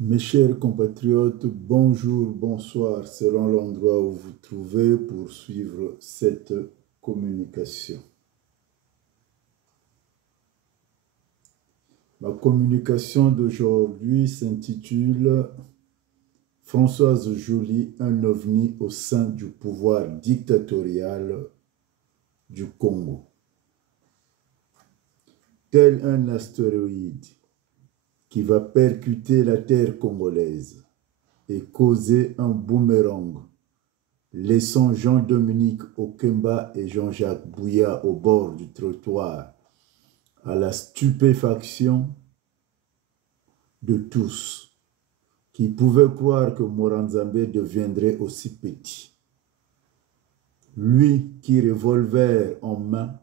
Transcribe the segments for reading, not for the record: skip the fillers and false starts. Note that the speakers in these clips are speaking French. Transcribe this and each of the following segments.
Mes chers compatriotes, bonjour, bonsoir, selon l'endroit où vous trouvez pour suivre cette communication. Ma communication d'aujourd'hui s'intitule « Françoise Joly, un ovni au sein du pouvoir dictatorial du Congo ». Tel un astéroïde qui va percuter la terre congolaise et causer un boomerang, laissant Jean-Dominique Okemba et Jean-Jacques Bouya au bord du trottoir, à la stupéfaction de tous, qui pouvaient croire que Moranzambe deviendrait aussi petit. Lui qui, revolver en main,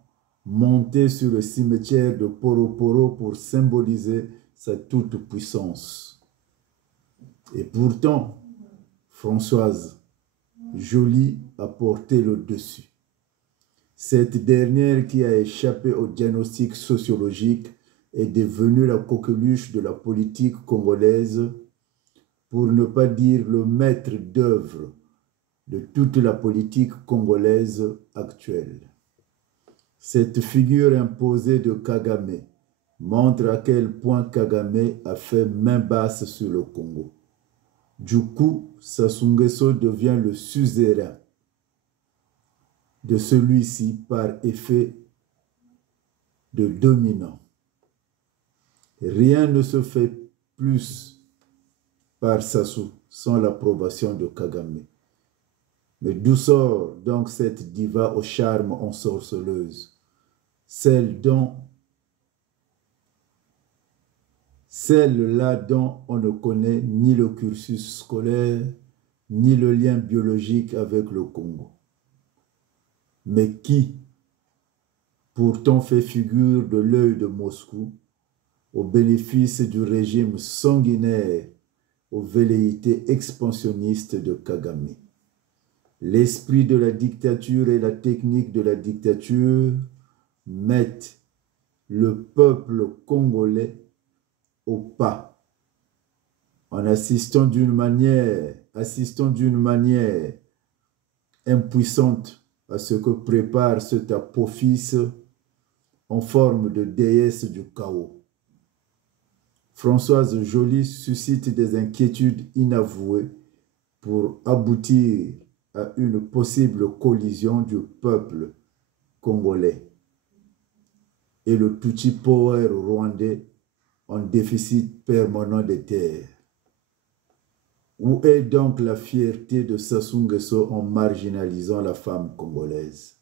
montait sur le cimetière de Poroporo pour symboliser sa toute-puissance. Et pourtant, Françoise Joly a porté le dessus. Cette dernière qui a échappé au diagnostic sociologique est devenue la coqueluche de la politique congolaise, pour ne pas dire le maître d'œuvre de toute la politique congolaise actuelle. Cette figure imposée de Kagame montre à quel point Kagame a fait main basse sur le Congo. Du coup, Sassou Nguesso devient le suzerain de celui-ci par effet de dominant. Rien ne se fait plus par Sassou sans l'approbation de Kagame. Mais d'où sort donc cette diva au charme ensorceleuse, celle-là dont on ne connaît ni le cursus scolaire, ni le lien biologique avec le Congo, mais qui pourtant fait figure de l'œil de Moscou au bénéfice du régime sanguinaire aux velléités expansionnistes de Kagame. L'esprit de la dictature et la technique de la dictature mettent le peuple congolais au pas, en assistant d'une manière impuissante à ce que prépare cet apophis en forme de déesse du chaos. Françoise Joly suscite des inquiétudes inavouées pour aboutir à une possible collision du peuple congolais et le Tutsi Power rwandais en déficit permanent des terres. Où est donc la fierté de Sassou Nguesso en marginalisant la femme congolaise?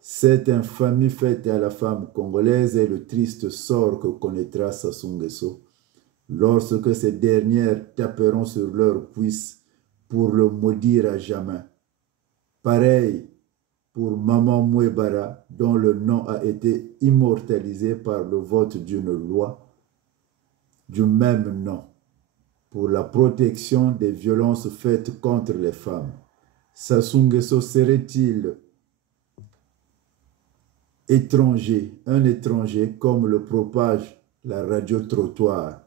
Cette infamie faite à la femme congolaise est le triste sort que connaîtra Sassou Nguesso lorsque ces dernières taperont sur leur cuisse pour le maudire à jamais. Pareil pour Maman Mouebara, dont le nom a été immortalisé par le vote d'une loi du même nom pour la protection des violences faites contre les femmes. Sassou Nguesso serait-il un étranger comme le propage la radio-trottoir,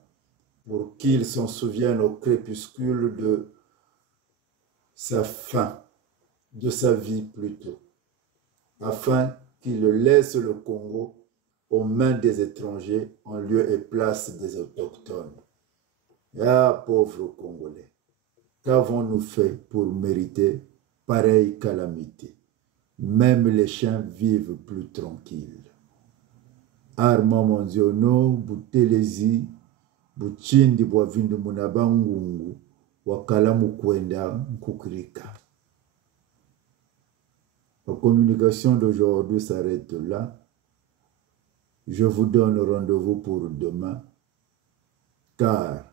pour qu'il s'en souvienne au crépuscule de sa fin, de sa vie plutôt, afin qu'il laisse le Congo aux mains des étrangers en lieu et place des autochtones. Ah, pauvres Congolais, qu'avons-nous fait pour mériter pareille calamité? Même les chiens vivent plus tranquilles. Arma Monziono, Butelezi, Buchindi Bwavindu Munabangungu, Wakalamu Kwenda Nkukrika. La communication d'aujourd'hui s'arrête là. Je vous donne rendez-vous pour demain, car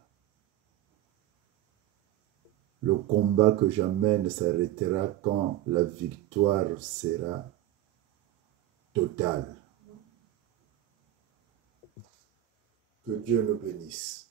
le combat que j'amène s'arrêtera quand la victoire sera totale. Que Dieu nous bénisse.